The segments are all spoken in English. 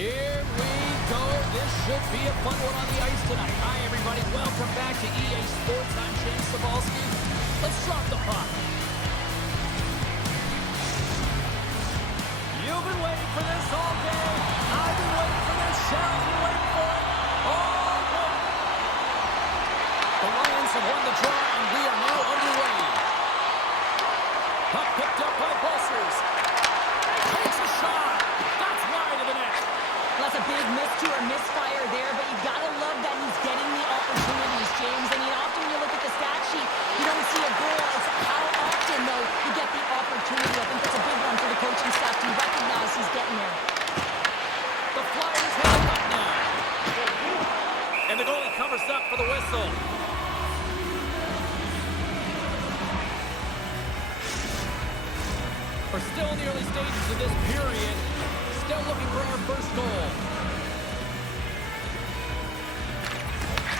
Here we go. This should be a fun one on the ice tonight. Hi, everybody. Welcome back to EA Sports. I'm James Cebulski. Let's drop the puck. You've been waiting for this all day. I've been waiting for this. Cheryl's been waiting for it all day. The Lions have won the draw, and we are now underway. Puck picked up by Bussers. Takes a shot. That's wide of the net. That's a big miscue or misfire there, but you gotta love that he's getting the opportunities, James. I mean, often when you look at the stat sheet, you don't see a goal. It's how often, though, you get the opportunity. I think that's a big one for the coaching staff to recognize he's getting there. The Flyers have it up now. And the goalie covers up for the whistle. We're still in the early stages of this period. Still looking for our first goal.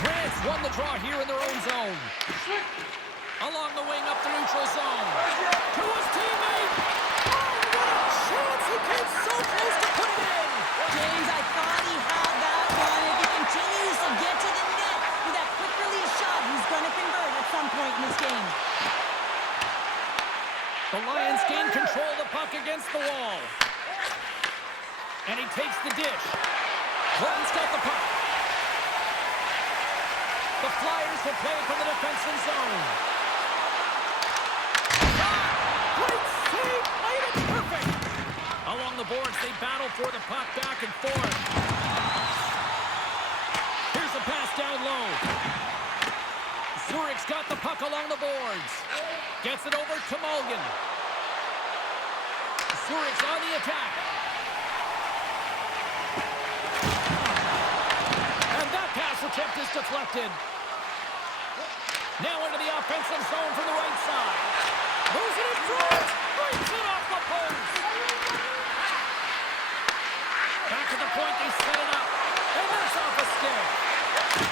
France won the draw here in their own zone. Along the wing up the neutral zone. To his teammate. Oh, what a chance. He came so close to put it in. James, I thought he had that one. If he continues to get to the net with that quick release shot, he's going to convert at some point in this game. The Lions gain control of the puck against the wall. And he takes the dish. Kloten's got the puck. The Flyers will play from the defensive zone. Ah, great save! Played it perfect! Along the boards, they battle for the puck back and forth. Here's the pass down low. Zurich's got the puck along the boards. Gets it over to Mulligan. Zurich's on the attack. And that pass attempt is deflected. Now into the offensive zone from the right side. Losing his throat. Breaks it off the post. Back to the point, they set it up. And that's off a stick.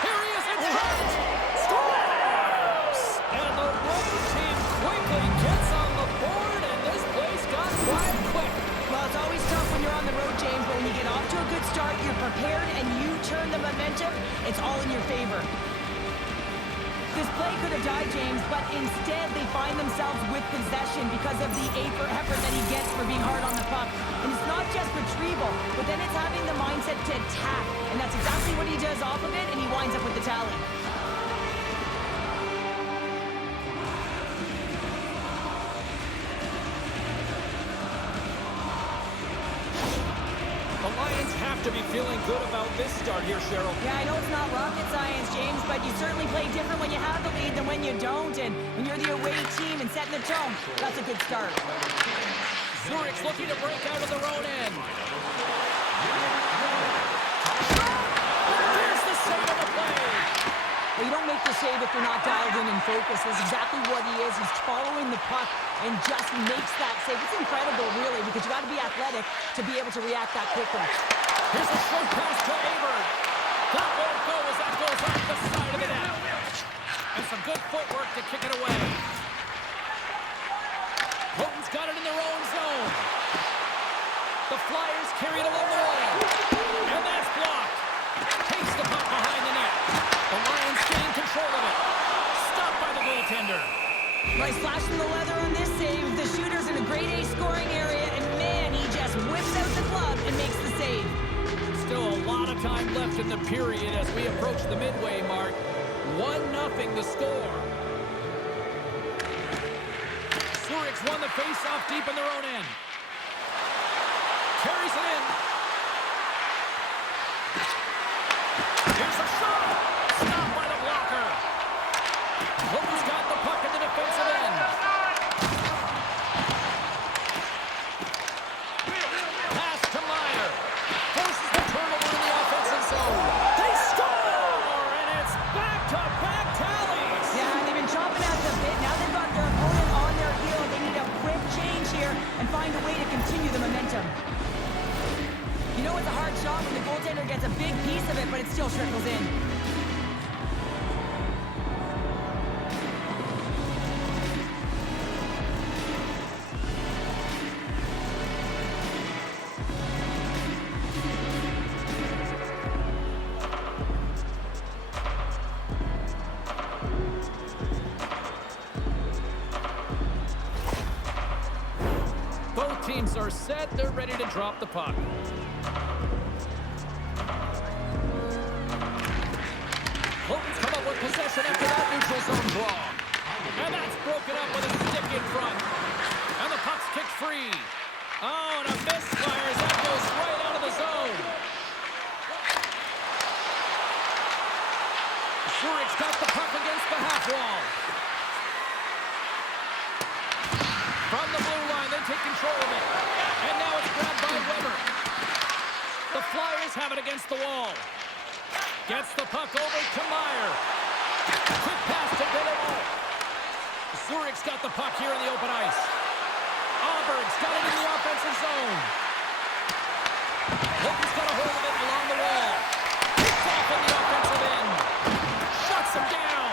Here he is in front. Scores! And the road team quickly gets on the board, and this place got quiet quick. Well, it's always tough when you're on the road, James, but when you get off to a good start, you're prepared, and you turn the momentum, it's all in your favor. This play could have died, James, but instead they find themselves with possession because of the effort that he gets for being hard on the puck. And it's not just retrieval, but then it's having the mindset to attack. And that's exactly what he does off of it, and he winds up with the tally. The Lions have to be feeling good about this start here, Cheryl. Yeah, I know it's not rocket science, James, but you certainly play different when you have the lead than when you don't. And when you're the away team and setting the tone, that's a good start. Zurich's looking to break out of their own end. Here's the save of the play. Well, you don't make the save if you're not dialed in and focused. That's exactly what he is. He's following the puck and just makes that save. It's incredible, really, because you got to be athletic to be able to react that quickly. Here's a short pass to Avery. That won't go as that goes off the side of the net. And some good footwork to kick it away. Kloten's got it in their own zone. The Flyers carry it along the wall. And that's blocked. Takes the puck behind the net. The Lions gain control of it. Stopped by the goaltender. Nice flash from the leather on this save. The shooter's in a grade A scoring area, and man, he just whips out the glove and makes the save. Still a lot of time left in the period as we approach the midway mark. 1-0 the score. Zurich's won the face-off deep in their own end. Carries it in. Here's a shot. Stopped by the blocker. Kloten's got the puck in the defensive end. Pass to Meyer. Forces the turnover in the offensive zone. They score! And it's back-to-back tallies. Yeah, they've been chopping at the bit. Now they've got their opponent on their heel. They need a quick change here and find a way to continue the momentum. You know it's a hard shot when the goaltender gets a big piece of it, but it still trickles in. are set. They're ready to drop the puck. Kloten's come up with possession after that neutral zone draw. And that's broken up with a stick in front. And the puck's kicked free. Oh, and a misfire as that goes right out of the zone. Zurich's got the puck against the half wall. From the blue line, they take control of it. And now it's grabbed by Weber. The Flyers have it against the wall. Gets the puck over to Meyer. Quick pass to Bilodeau. Zurich's got the puck here in the open ice. Auburn's got it in the offensive zone. Kloten's got a hold of it along the wall. Kicks off in the offensive end. Shuts him down.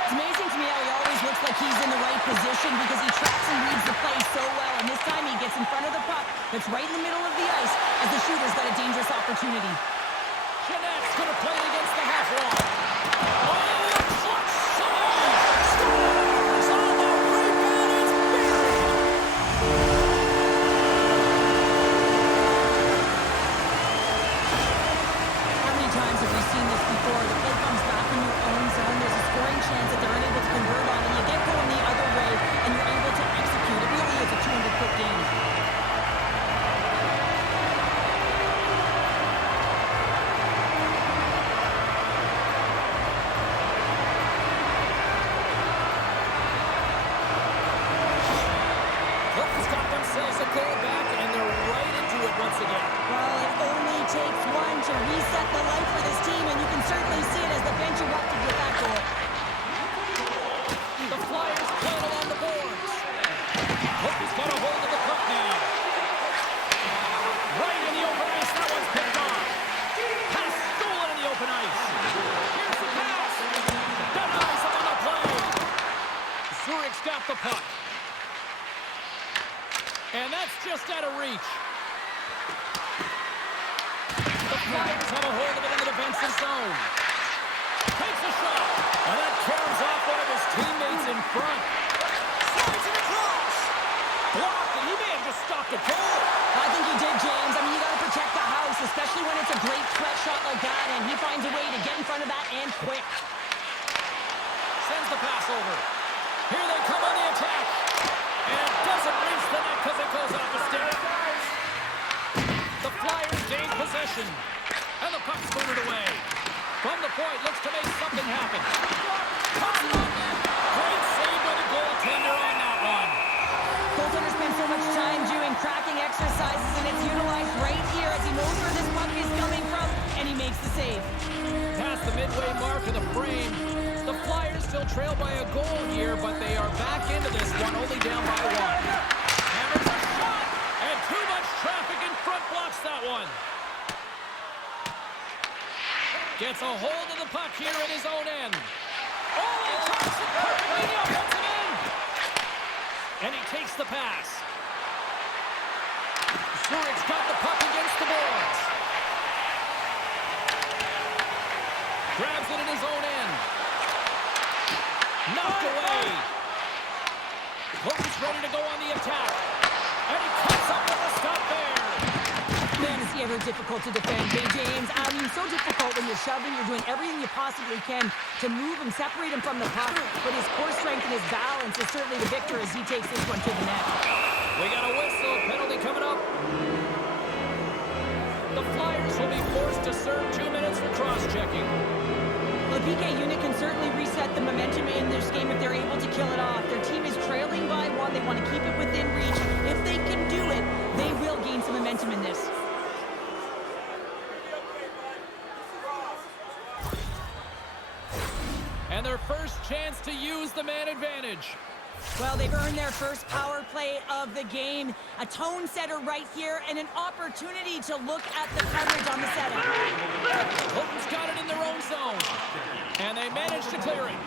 It's amazing to me how he always looks like he's in the right position because he tracks and reads the play so well. And this time he gets in front of the puck that's right in the middle of the ice as the shooter's got a dangerous opportunity. Jeanette's going to play it against the half wall. Oh, clutch save! Scores on the rebound. It's buried. How many times have we seen this before? The play comes back in your own zone. There's a scoring chance that they're unable to convert on, and you get going the other way, and you're able to execute. It really is a 200-foot game. Kloten's got themselves a goal back, and they're right into it once again. Well, it only takes one to reset the life for this team, and you can certainly see it as the bench erupted with that goal. The Flyers play it along the boards. Kloten's got a hold of the puck now. Right in the open ice, that one's picked off. Pass stolen in the open ice. Here's the pass. Denies him on the play. Zurich's got the puck. And that's just out of reach. The Flyers have a hold of it in the defensive zone. Takes a shot. And that carries off one of his teammates in front. Slides it across. Blocked, and he may have just stopped a goal. I think he did, James. I mean, you got to protect the house, especially when it's a great threat shot like that, and he finds a way to get in front of that and quick. Sends the pass over. Here they come on the attack. And it doesn't reach the net because it goes off the stick. The Flyers gain possession. And the puck's booted away. From the point, looks to make something happen. Puts it on net. Great save by the goaltender on that one. Goaltender spends so much time doing cracking exercises, and it's utilized right here as he knows where this puck is coming from, and he makes the save. Past the midway mark of the frame. The Flyers still trail by a goal here, but they are back into this one, only down by one. Hammers a shot, and too much traffic in front blocks that one. Gets a hold of the puck here at his own end. Oh, he touches it perfectly in the offensive end. And he takes the pass. Zurich's got the puck against the boards. Grabs it in his own end. Knocked away. Kloten's ready to go on the attack. And he cuts up with the stop there. Man, is he ever difficult to defend, hey, James? I mean, so difficult when you're shoving, you're doing everything you possibly can to move him, separate him from the puck. But his core strength and his balance is certainly the victor as he takes this one to the net. We got a whistle. Penalty coming up. The Flyers will be forced to serve 2 minutes for cross-checking. Well, the PK unit can certainly reset the momentum in this game if they're able to kill it off. Their team is trailing by one. They want to keep it within reach. If they can do it, they will gain some momentum in this. And their first chance to use the man advantage. Well, they've earned their first power play of the game. A tone setter right here and an opportunity to look at the coverage on the setup. Kloten's got it in their own zone. And they manage to clear it.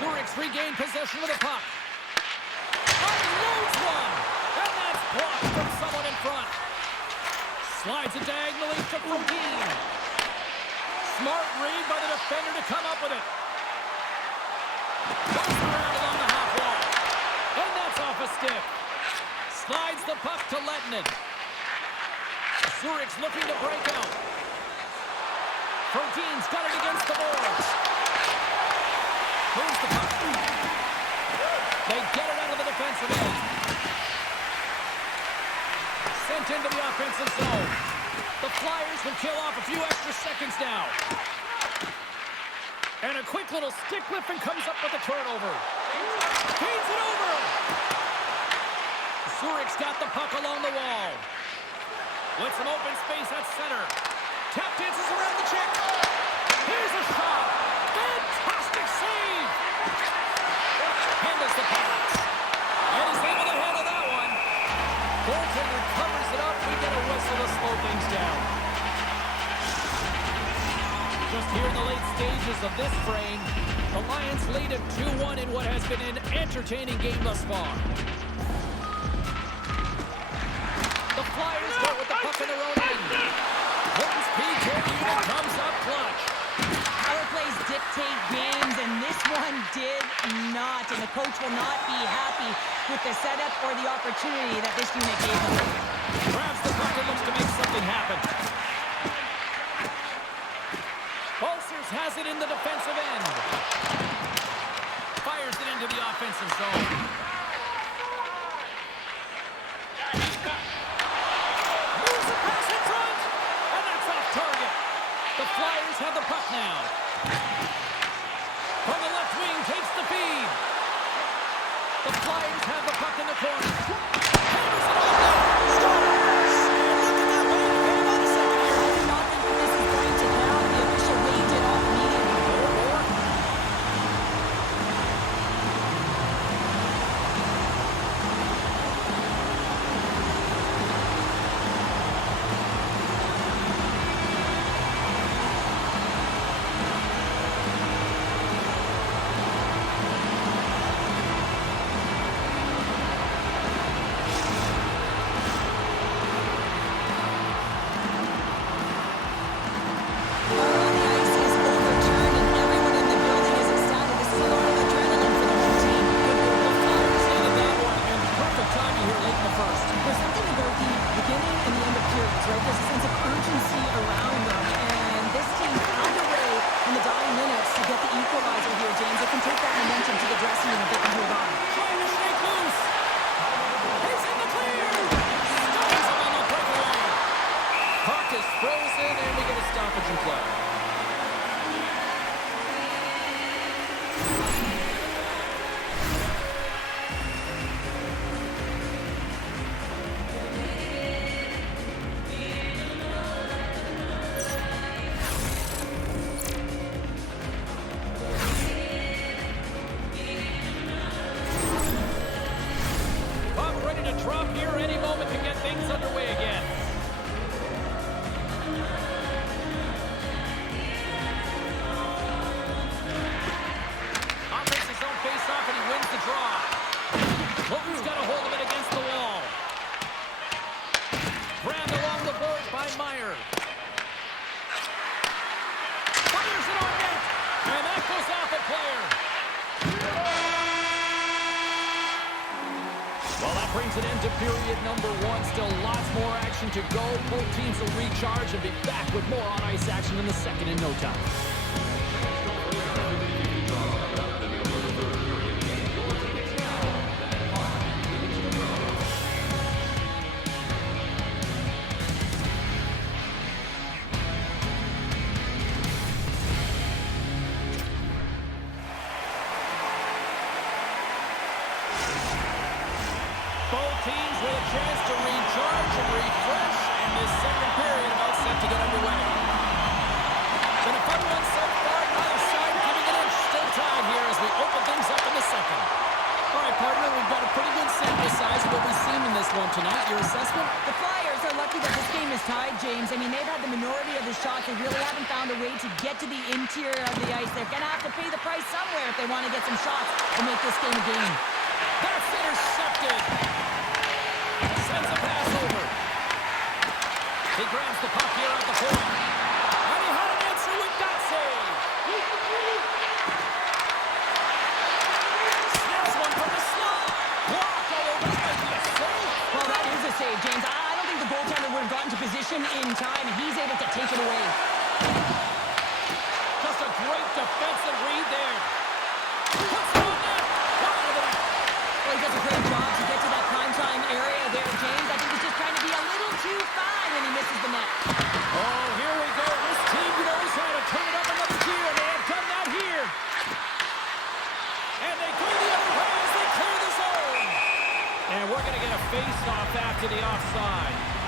Zurich's regained possession of the puck. Unloads one. And that's blocked from someone in front. Slides it diagonally to Kloten. Smart read by the defender to come up with it. Goes around along the half wall. And that's off a stick. Slides the puck to Lettinen. Zurich's looking to break out. Protein's got it against the boards. Moves the puck. They get it out of the defensive end. Sent into the offensive zone. The Flyers will kill off a few extra seconds now. And a quick little stick lift and comes up with a turnover. Feeds it over. Zurich's got the puck along the wall. With some open space at center. Tap dances around the check. Here's a shot. Fantastic save. Handles the pass. And he's able to handle that one. Goaltender covers it up. We get a whistle to slow things down. Just here in the late stages of this frame, the Lions lead at 2-1 in what has been an entertaining game thus far. The Flyers go with the puck in their own end. Colton's PK unit comes up clutch. Power plays dictate games, and this one did not. And the coach will not be happy with the setup or the opportunity that this unit gave him. Grabs the puck and looks to make something happen. Bolsers has it in the defensive end. Fires it into the offensive zone. Moves the pass in front. And that's off target. The Flyers have the puck now. From the left wing takes the feed. The Flyers have the puck in the corner. Hammers it on there. Scores! Look at that win. Hang on a second here. I do not think that this is going to count. The official waved it off immediately. Drop here any moment to get things underway again. Offense his own face-off and he wins the draw. Kloten's got a hold of it against the wall. Grabbed along the board by Meyer. Fires it on net. And that goes off a player. Well, that brings an end to period number one. Still lots more action to go. Both teams will recharge and be back with more on-ice action in the second in no time. Both teams with a chance to recharge and refresh, and this second period about set to get underway. It's been a fun one so far, neither side giving an inch. Still tied here as we open things up in the second. All right, partner, we've got a pretty good sample size of what we've seen in this one tonight. Your assessment? The Flyers are lucky that this game is tied, James. I mean, they've had the minority of the shots. They really haven't found a way to get to the interior of the ice. They're going to have to pay the price somewhere if they want to get some shots to make this game a game. That's intercepted. Sends a pass over. He grabs the puck here at the point. And he had an answer with that save. Snaps one from the slot. Blocked all over the place. Save. got into position in time, and he's able to take it away. Just a great defensive read there. Puts it on net. Wide of the net. Well, he does a great job to get to that prime time area there, James. I think he's just trying to be a little too fine when he misses the net. Oh, here we go. This team knows how to turn it up another gear. They have done that here. And they go the other way as they clear the zone. And we're going to get a face-off after the offside.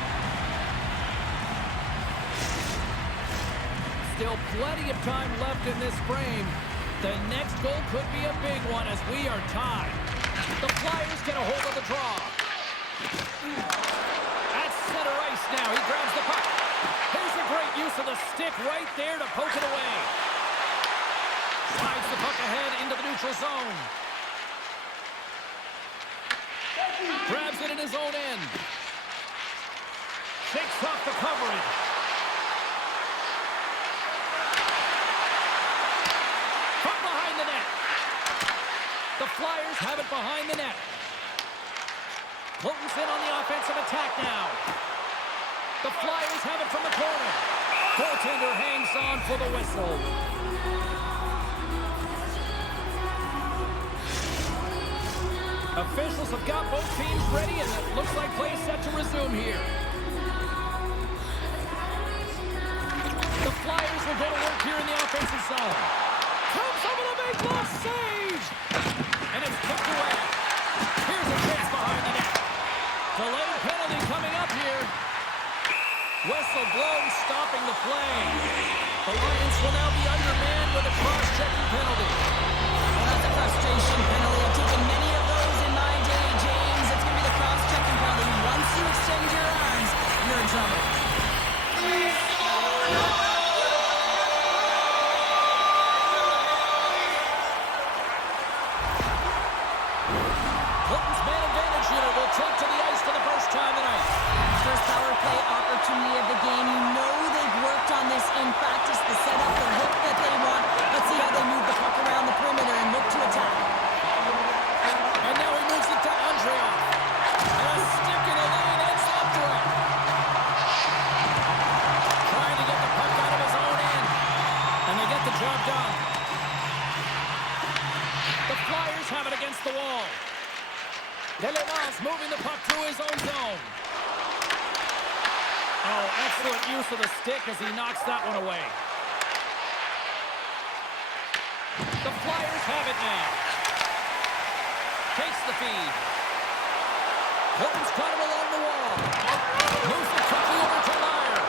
Still plenty of time left in this frame. The next goal could be a big one as we are tied. The Flyers get a hold of the draw. At center ice now. He grabs the puck. Here's a great use of the stick right there to poke it away. Slides the puck ahead into the neutral zone. Grabs it in his own end. Shakes off the coverage. From behind the net. The Flyers have it behind the net. Kloten's in on the offensive attack now. The Flyers have it from the corner. Goaltender hangs on for the whistle. Officials have got both teams ready, and it looks like play is set to resume here. The Flyers will go to work here in the offensive zone. Comes over the big glove save! And it's kicked away. Here's a chase behind the net. Delayed penalty coming up here. Whistle blows, stopping the play. The Lions will now be undermanned with a cross-checking penalty. Well, that's a frustration penalty. I've taken many of those in my day, James. It's going to be the cross-checking penalty. Once you extend your arms, you're in trouble. Kloten's man advantage unit will take to the ice for the first time tonight. First power play opportunity of the game. You know they've worked on this in practice, the setup, the look that they want. Let's see how they move the puck around the perimeter and look to attack. And now he moves it to Andreoff. And a stick in the lane ends up direct. Trying to get the puck out of his own end. And they get the job done. The Flyers have it against the wall. Delemans moving the puck through his own zone. Oh, excellent use of the stick as he knocks that one away. The Flyers have it now. Takes the feed. Kloten's got him along the wall. Moves the puck over to Meyer.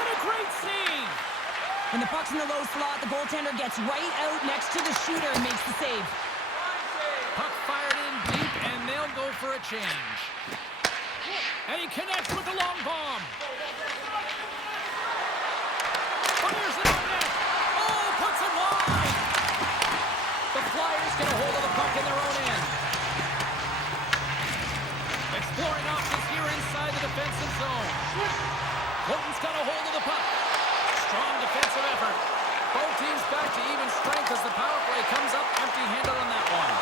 And a great save. When the puck's in the low slot, the goaltender gets right out next to the shooter and makes the save. Puck fired in deep, and they'll go for a change. And he connects with the long bomb. Fires it on net. Oh, puts it wide. The Flyers get a hold of the puck in their own end. Exploring options here inside the defensive zone. Kloten's got a hold of the puck. Strong defensive effort. Both teams back to even strength as the power play comes up empty-handed on that one.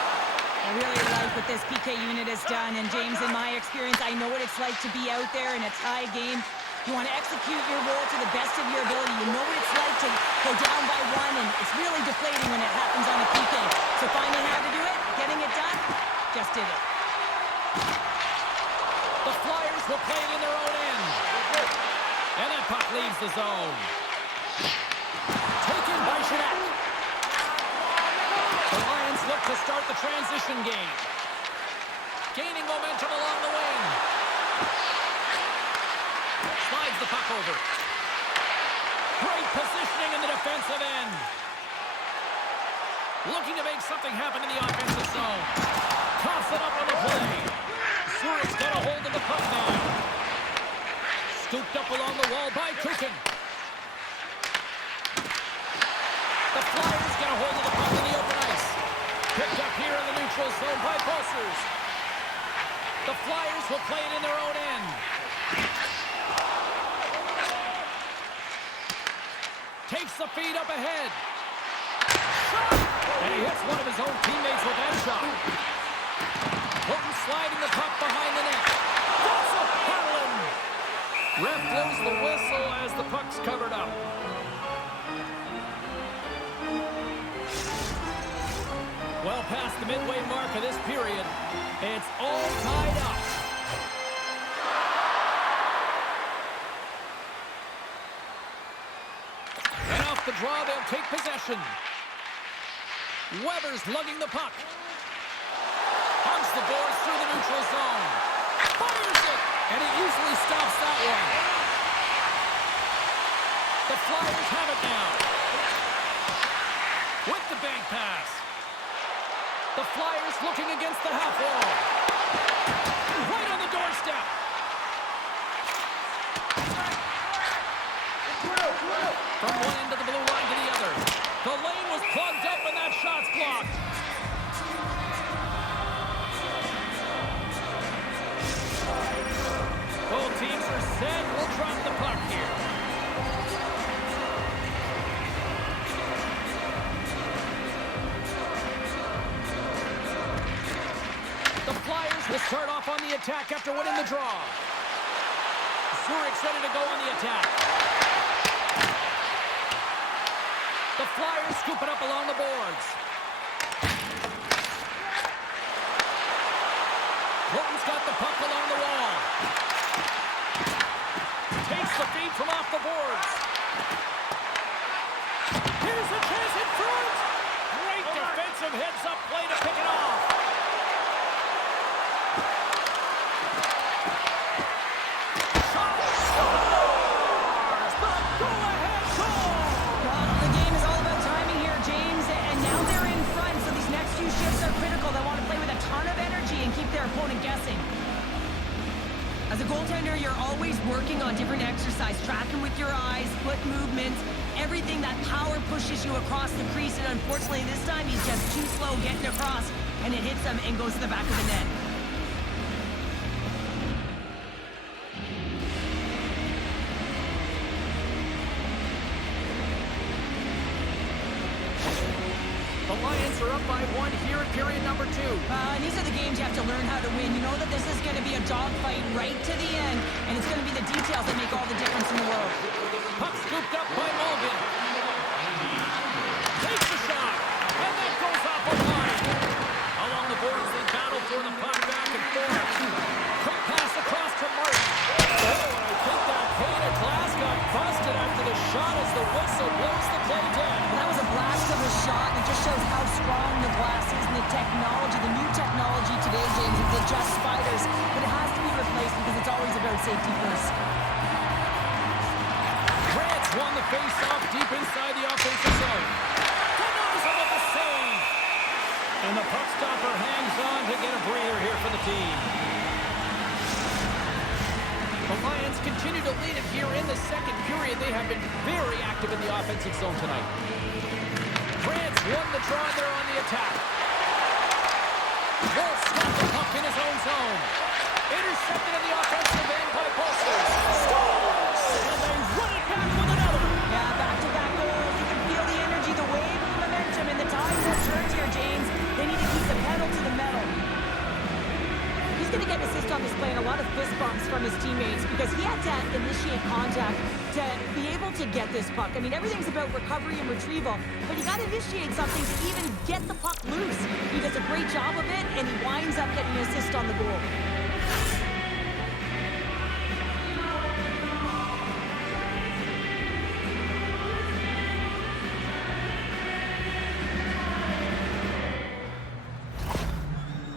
I really like what this PK unit has done, and James, in my experience, I know what it's like to be out there in a tie game. You want to execute your role to the best of your ability. You know what it's like to go down by one, and it's really deflating when it happens on a PK. So finding how to do it, getting it done, just did it. The Flyers will play it in their own end. And that puck leaves the zone. Taken by Shadak. The Lions look to start the transition game. Gaining momentum along the wing. Slides the puck over. Great positioning in the defensive end. Looking to make something happen in the offensive zone. Toss it up on the play. Zurich's got a hold of the puck now. Scooped up along the wall by Kukin. The Flyers get a hold of the puck in the open ice. Picked up here in the neutral zone by Bossers. The Flyers will play it in their own end. Takes the feed up ahead. Shot! And he hits one of his own teammates with that shot. Kloten sliding the puck behind the net. That's a Harlan! Ref blows the whistle as the puck's covered up. Well past the midway mark of this period, it's all tied up. And off the draw, they'll take possession. Weber's lugging the puck. Hunts the boards through the neutral zone. Fires it! And he easily stops that one. The Flyers have it now. With the bank pass. The Flyers looking against the half wall. Right on the doorstep. From one end of the blue line to the other. The lane was plugged up and that shot's blocked. Both teams are set. We'll drop the puck here. The Flyers will start off on the attack after winning the draw. Zurich's ready to go on the attack. The Flyers scoop it up along the boards. Kloten's got the puck along the wall. Takes the feed from off the boards. Here's a chance in front. Great defensive heads-up play to pick it off. Opponent guessing. As a goaltender, you're always working on different exercise, tracking with your eyes, foot movements, everything that power pushes you across the crease, and unfortunately this time he's just too slow getting across, and it hits him and goes to the back of the net. The Lions are up by one here in period number 2. And these are the games you have to learn how to win. You know that this is going to be a dogfight right to the end, and it's going to be the details that make all the difference in the world. Puck scooped up by Mulligan. Takes the shot, and that goes off a line. Along the boards, they battle for the puck back and forth. Quick pass across to Martin. Oh, and I think that pane of glass got busted after the shot as the whistle blows the play dead. That was a blast of a shot, and it just shows how strong the glass is and the technology, the new technology today, James, is it just spiders, but it has to be replaced because it's always about safety first. Grant's won the face-off deep inside the offensive zone. Denies him with the save. And the puck stopper hangs on to get a breather here for the team. The Lions continue to lead it here in the second period. They have been very active in the offensive zone tonight. Grant's won the draw there on the attack. Wolf's got the puck in his own zone. Intercepted in the offensive end by Bolster. Scores! And they run it back with another. Yeah, back-to-back goals. You can feel the energy, the wave of momentum, and the tides have turned here, James. They need to keep the pedal to the metal. He's going to get an assist on this play and a lot of fist bumps from his teammates because he had to initiate contact to be able to get this puck. I mean, everything's about recovery and retrieval, but you got to initiate something to even get the puck loose. He does a great job of it, and he winds up getting an assist on the goal.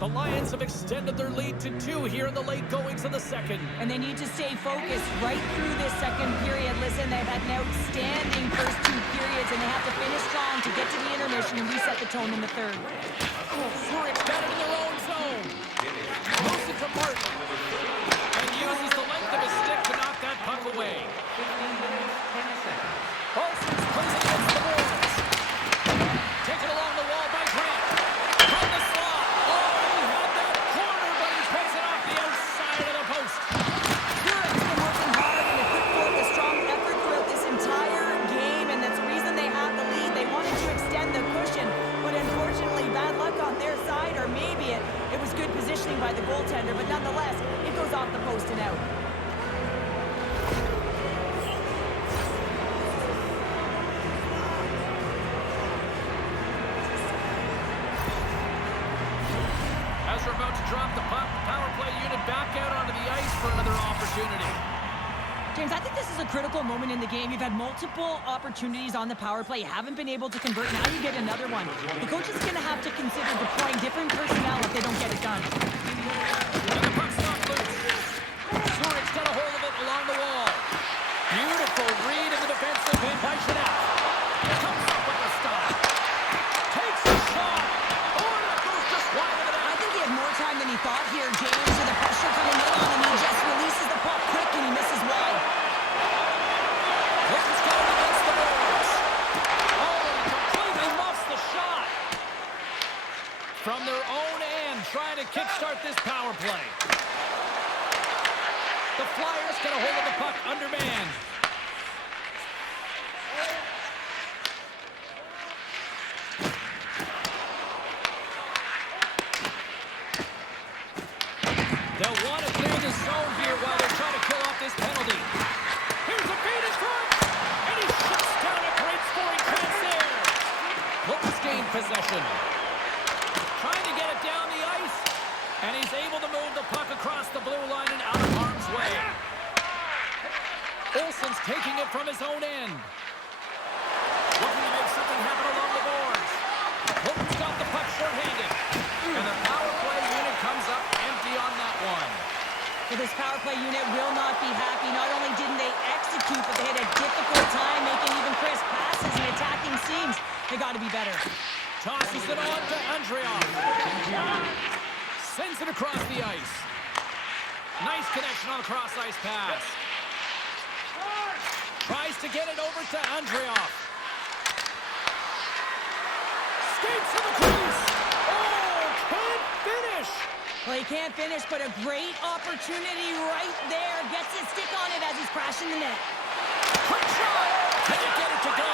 The Lions have extended their lead to 2 here in the late goings of the second. And they need to stay focused right through this second period. Listen, they've had an outstanding first 2 periods, and they have to finish strong to get to the intermission and reset the tone in the third. Zurich's got it in their own zone. Moves it to Martin. And uses the length of his stick to knock that puck away. Olsen's plays it against the boards. Taken along the wall by Grant. From the slot. On their side, or maybe it was good positioning by the goaltender, but nonetheless, it goes off the James, I think this is a critical moment in the game. You've had multiple opportunities on the power play. You haven't been able to convert. Now you get another one. The coach is going to have to consider deploying different personnel if they don't get it done. And the puck's not loose. Zurich's got a hold of it along the wall. Beautiful read in the defensive end by Chanel. Comes up with the stop. Takes a shot. Oh, that goes just wide of the net. I think he had more time than he thought here, James, with the pressure coming in on him. He just releases the puck quick and he misses wide. This is going against the boards. Oh, he completely muffs the shot. From their own end, trying to kickstart this power play. The Flyers get a hold of the puck undermanned. They'll want to clear the zone here while they're trying to kill off this penalty. Here's a feed in front, and he shuts down a great scoring chance there. Colton's gained possession. Trying to get it down the ice, and he's able to move the puck across the blue line and out of harm's way. Olsen's taking it from his own end. Looking to make something happen along the boards. Colton's got the puck short-handed, and the power play unit comes up empty on that one. So this power play unit will not be happy. Not only didn't they execute, but they had a difficult time making even crisp passes and attacking seams. They got to be better. Tosses it on to Andreoff. Sends it across the ice. Nice connection on a cross-ice pass. Tries to get it over to Andreoff. Skates to the crease. Oh, can't finish. Well, he can't finish, but a great opportunity right there. Gets his stick on it as he's crashing the net. Quick shot. Can he get it to go?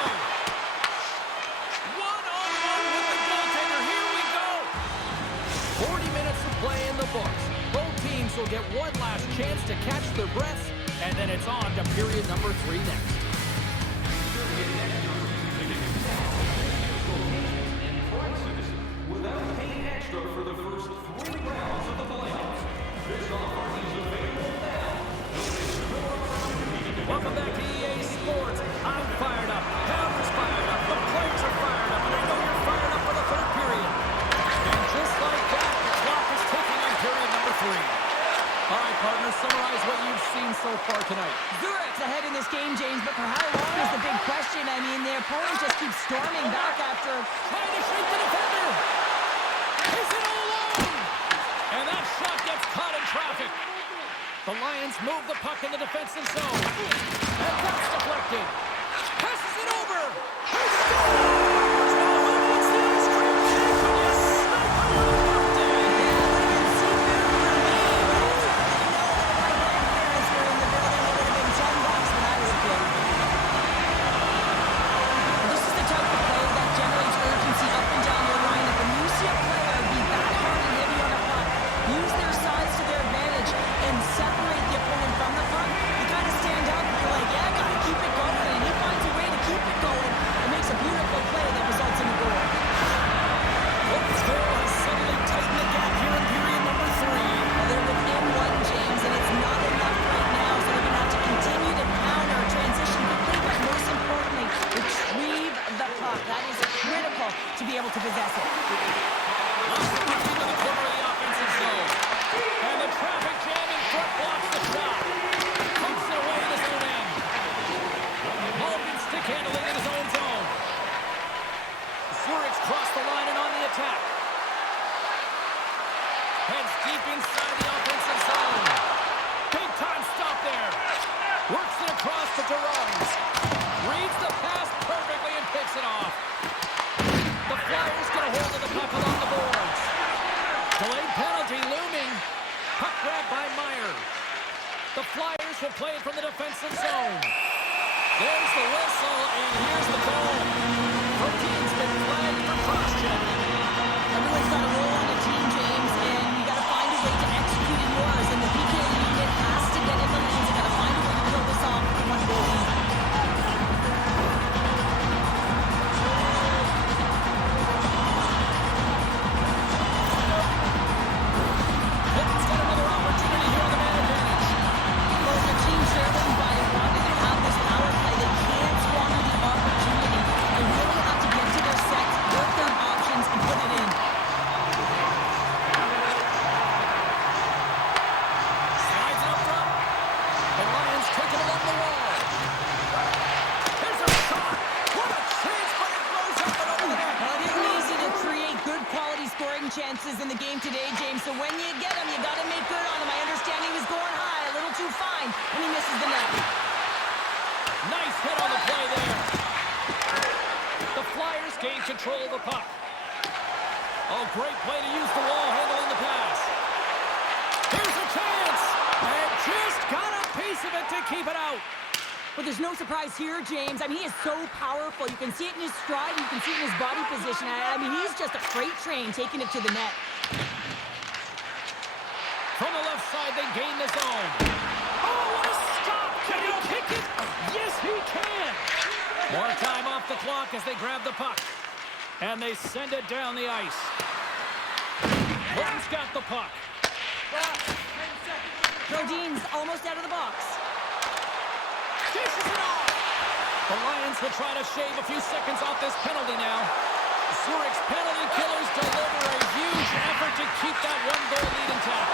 One-on-one with the goaltender. Here we go. 40 minutes of play in the books. Both teams will get one last chance to catch their breaths, and then it's on to period number 3 next. Without paying extra for the first 3 rounds of the playoffs. This offer is available now. Welcome back to EA Sports. I'm fired up. Hammer's fired up. The players are fired up. And I know you're fired up for the 3rd period. And just like that, the clock is ticking on period number 3. All right, partner, summarize what you've seen so far tonight. Zurich's ahead in this game, James, but for how long is the big question. I mean, the opponent just keeps storming back after... Trying to shake the defender. Is it all alone? And that shot gets caught in traffic. The Lions move the puck in the defensive zone. And that's deflected. Passes it over. He scores! Now what's the ice cream cake when you snipe on your birthday? This is the type of play that generates urgency up and down your lineup. When you see a player be that hard and heavy on a puck, use their size to their advantage, and separate the opponent from the puck, you kind of stand out and you're like, yeah, I got to keep it going. And he finds a way to keep it going and makes a beautiful play that results in a goal. Oakville has suddenly tightened the gap here in period number 3. Well, they're within 1, James, and it's not enough right now, so they're going to have to continue to counter, transition quickly, but most importantly, retrieve the puck. That is critical to be able to possess it. Lost the puck into the corner of the offensive zone. And the traffic jam in front blocks the shot. Pumps it away in his own end. Hogan stick handling in his own zone. Zurich's crossed the line and on the attack. Heads deep inside the offensive zone. Big time stop there. Works it across to Durans. Reads the pass perfectly and picks it off. The Flyers get a hold of the puck along the boards. Delayed penalty looming. Puck grabbed by Meyer. The Flyers will play it from the defensive zone. There's the whistle, and here's the goal. Protein's been flagged for cross-checking. Everyone's got a role on a team, James, and you got to find a way to execute in yours. And the PK unit has to get in the lanes. You got to find a way to kill this off with one goal lead. Colton's got another opportunity here on the man advantage. Well, the team trailing by 1 Nice hit on the play there. The Flyers gain control of the puck. Oh, great play to use the wall handling the pass. Here's a chance. And just got a piece of it to keep it out. But there's no surprise here, James. I mean, he is so powerful. You can see it in his stride. You can see it in his body position. I mean, he's just a freight train taking it to the net. From the left side, they gain the zone. Oh, what a stop! Can he kick it? Yes, he can! More time off the clock as they grab the puck. And they send it down the ice. Kloten's got the puck. Brodin's almost out of the box. Dishes it off! The Lions will try to shave a few seconds off this penalty now. Zurich's penalty killers deliver a huge effort to keep that one-goal lead intact.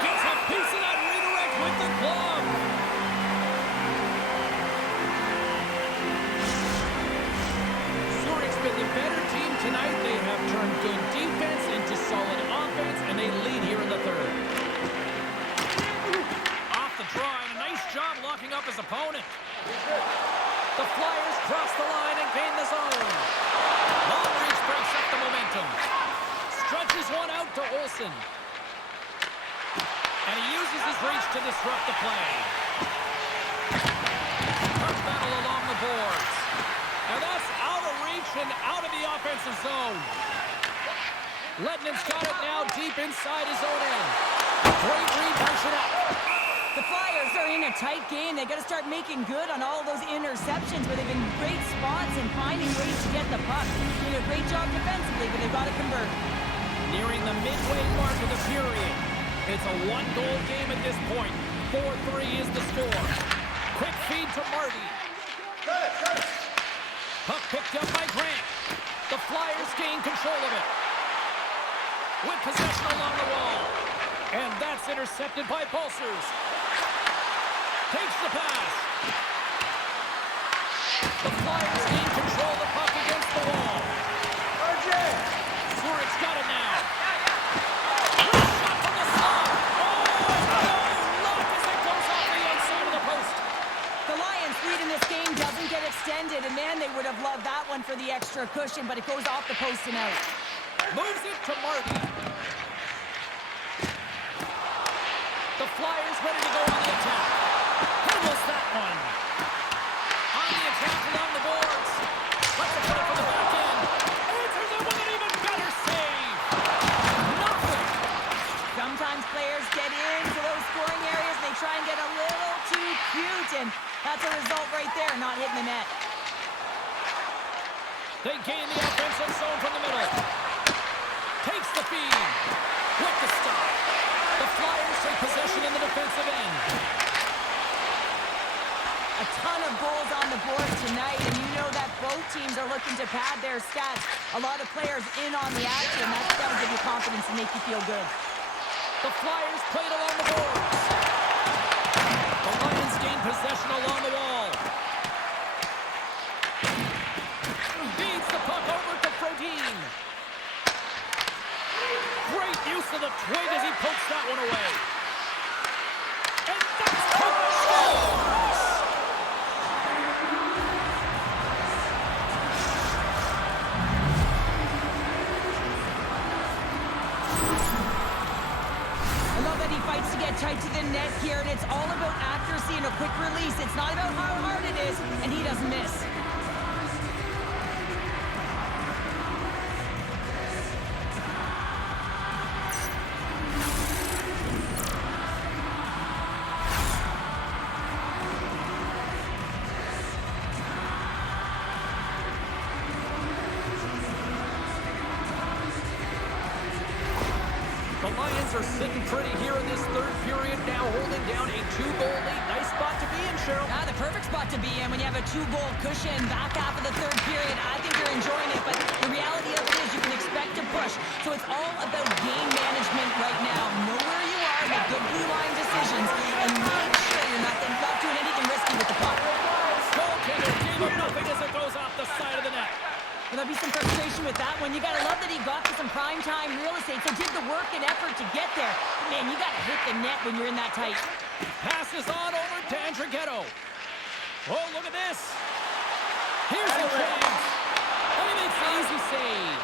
Gets a piece of that redirect with the glove. Zurich's been the better team tonight. They have turned good defense into solid offense, and they lead here in the third. Off the draw, and a nice job locking up his opponent. The Flyers cross the line and gain the zone. Long reach breaks up the momentum. Stretches one out to Olsen. And he uses his reach to disrupt the play. Puck battle along the boards. And that's out of reach and out of the offensive zone. Ledman's got it now deep inside his own end. Great read, push it up. The Flyers are in a tight game. They got to start making good on all those interceptions, but they've been great spots and finding ways to get the puck. They do a great job defensively, but they've got to convert. Nearing the midway mark of the period. It's a one-goal game at this point. 4-3 is the score. Quick feed to Marty. Puck picked up by Grant. The Flyers gain control of it. With possession along the wall. And that's intercepted by Pulsers. Takes the pass. The Flyers gain control of the puck against the wall. Zurich's got it now. Shot from the slot. Oh, look as it goes off the outside of the post. The Lions' lead in this game doesn't get extended, and man, they would have loved that one for the extra cushion, but it goes off the post and out. Moves it to Marty. The Flyers ready to go on the attack. Handles that one. On the attack along the boards. Let's put it from the back end. Answers it with an even better save. Nothing. Sometimes players get into those scoring areas and they try and get a little too cute, and that's a result right there, not hitting the net. They gain the offensive zone from the middle. Takes the feed. With the stop. The Flyers take possession in the defensive end. A ton of goals on the board tonight, and you know that both teams are looking to pad their stats. A lot of players in on the action. That'll give you confidence and make you feel good. The Flyers played along the boards. The Lions gain possession along the wall. Feeds the puck over to Brodin. Great use of the twig as he pokes that one away. And that's Kloten scores! I love that he fights to get tight to the net here, and it's all about accuracy and a quick release. It's not about how hard it is, and he doesn't miss. The Lions are sitting pretty here in this third period, now holding down a 2-goal lead. Nice spot to be in, Cheryl. The perfect spot to be in when you have a 2-goal cushion back half of the third period. I think you're enjoying it, but the reality of it is you can expect to push. So it's all about game management right now. Know where you are, make good blue line decisions, and make sure you're not doing anything risky with the puck. Goaltender gave him nothing as it goes off the side of the net. There'll be some frustration with that one. You gotta love that he got to some prime-time real estate, so did the work and effort to get there. Man, you gotta hit the net when you're in that tight. Passes on over to Andrighetto. Oh, look at this. Here's the chance. And he makes the easy save.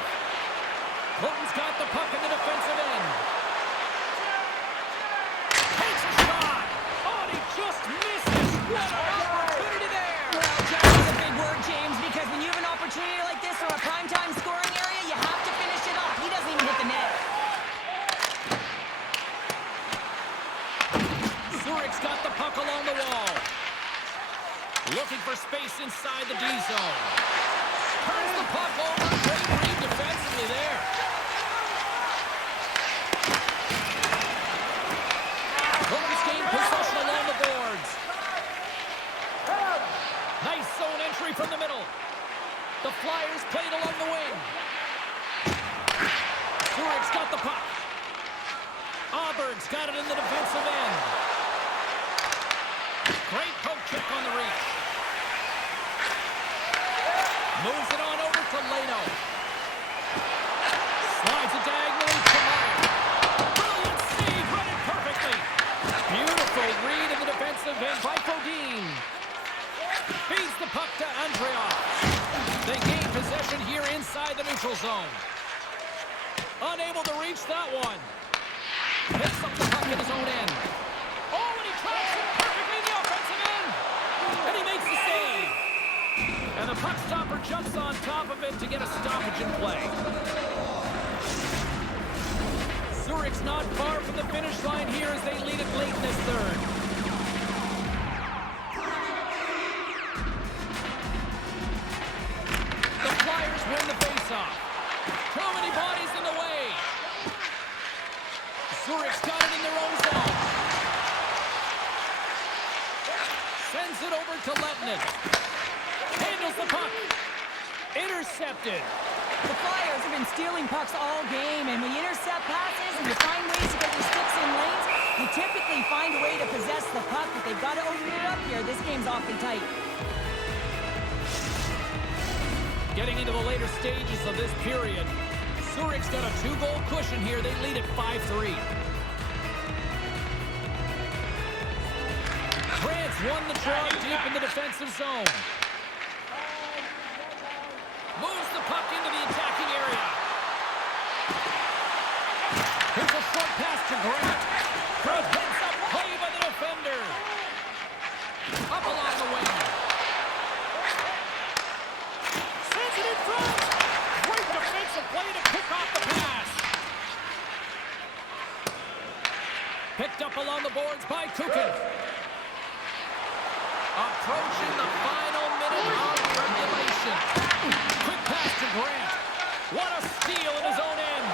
Kloten's got the puck in the defensive end. Takes a shot. Oh, and he just misses. What an opportunity there. Well, just is a big word, James, because when you have an opportunity like this from a primetime scoring area, you have to finish it off. He doesn't even hit the net. Zurich's got the puck along the wall. Looking for space inside the D zone. Turns the puck over. Great read defensively there. Kloten's gained possession along the boards. Nice zone entry from the middle. The Flyers played along the wing. Zurich's got the puck. Auburn's got it in the defensive end. Great poke check on the reach. Moves it on over to Leno. Slides it diagonally to Meyer. Brilliant save, read it perfectly. Beautiful read in the defensive end by Bodine. Feeds the puck to Andreoff. They gain possession here inside the neutral zone. Unable to reach that one. Picks up the puck in his own end. Oh, and he tracks it perfectly in the offensive end. And he makes the save. And the puck stopper jumps on top of it to get a stoppage in play. Zurich's not far from the finish line here as they lead it late in this third. The Flyers win the faceoff. Too many bodies in the way. Zurich's got it in their own zone. Sends it over to Lettinen. Handles the puck. Intercepted. The Flyers have been stealing pucks all game, and when you intercept passes and you find ways to get your sticks in lanes, you typically find a way to possess the puck, but they've got to open it up here. This game's awfully tight. Getting into the later stages of this period, Zurich's got a 2-goal cushion here. They lead at 5-3. Grant's won the draw deep in the defensive zone. Moves the puck into the attacking area. Here's a short pass to Grant. Grant hits up play by the defender. Up along the wing. Sends it in front. Great defensive play to pick off the pass. Picked up along the boards by Kukin. Approaching the final minute of regulation. Quick pass to Grant. What a steal in his own end.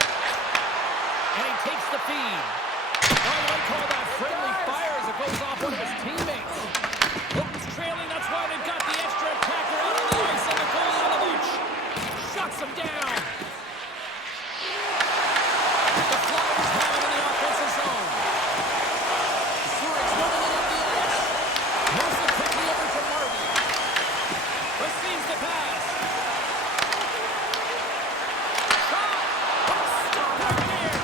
And he takes the feed. Oh, you might call that friendly fire as it goes off one of his teammates. Kloten's trailing, that's why they've got the extra attacker out on the ice, and the goalie on the bench shuts him down. The Flyers have it in the offensive zone. Zurich's running it up the ice. Moves it quickly over to Martin. Receives the pass. Shot! Stop right there!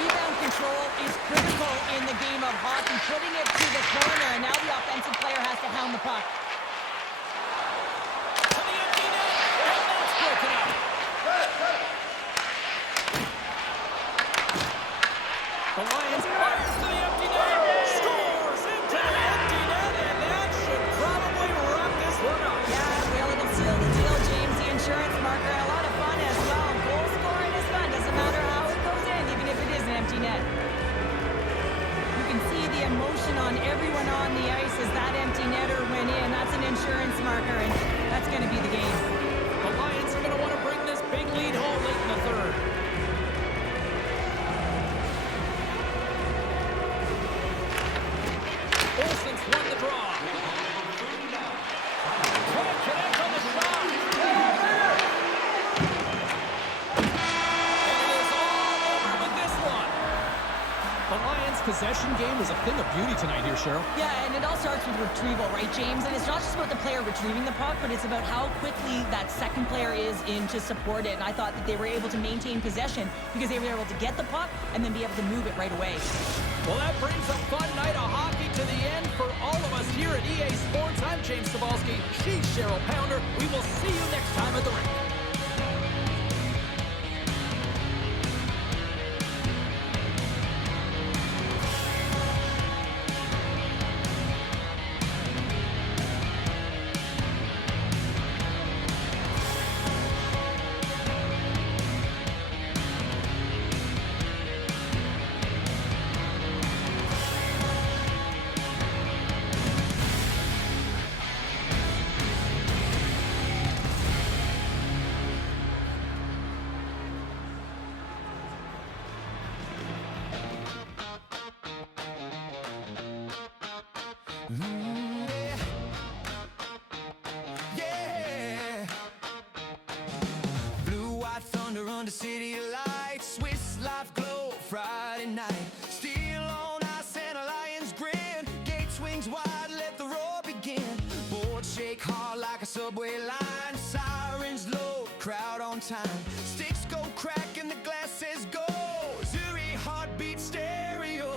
Rebound control is critical in the game of hockey. Putting it to the corner, and now the offensive player has to hound the puck. To the empty net, and that's broken up. The Lions fires to the empty net, scores into the empty net, and that should probably wrap this one up. Yeah, well, it'll seal the deal, James. The insurance marker, a lot of fun as well. Goal scoring is fun. Doesn't matter how it goes in, even if it is an empty net. You can see the emotion on everyone on the ice as that empty netter went in. That's an insurance marker, and that's going to be the game. The Lions are going to want to bring this big lead home late in the third. Olsen's won the draw. Can't connect on the shot. And it is all over with this one. The Lions' possession game is a thing of beauty tonight here, Cheryl. Yeah, and it all starts with retrieval, right, James? And it's not just about the player retrieving the puck, but it's about how quickly that second player is in to support it. And I thought that they were able to maintain possession because they were able to get the puck and then be able to move it right away. Well, that brings a fun night of hockey to the end for all of us. us here at EA Sports. I'm James Cebulski. She's Cheryl Pounder. We will see you next time at the rink. Yeah. Blue, white thunder under city lights. Swiss life glow Friday night. Steel on ice and a lion's grin. Gate swings wide, let the roar begin. Boards shake hard like a subway line. Sirens low, crowd on time. Sticks go crack and the glass says go. Zuri heartbeat stereo.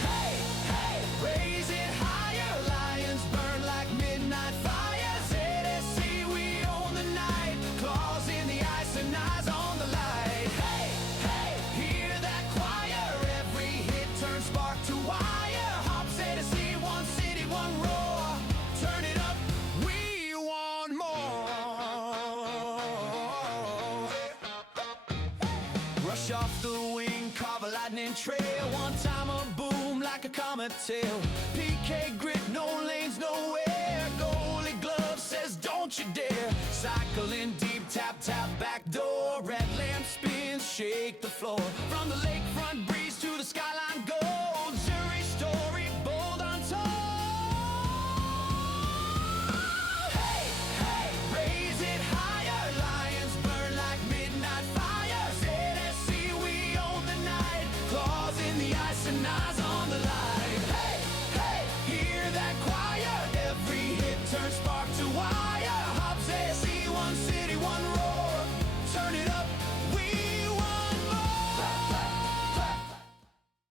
Hey, hey, raise it higher. Lions burn like midnight fire. ZSC, we own the night. Claws in the ice and eyes on the light. Hey, hey, hear that choir. Every hit turns spark to wire. Hop ZSC, one city, one roar. Turn it up, we want more. Rush off the wing, carve a lightning trail. One time a boom like a comet tail. PK grit, no lanes, nowhere. Goalie glove says don't you dare. Cycling deep, tap, tap, back door. Red lamp spins, shake the floor. From the lakefront breeze to the skyline gold. Zuri story, bold untold. Hey, hey, raise it higher. Lions burn like midnight fire. ZSC, we own the night. Claws in the ice and eyes on the light. Hey, hey, hear that choir. Every hit turns spark to wire. Hop ZSC, one city, one roar. Turn it up, we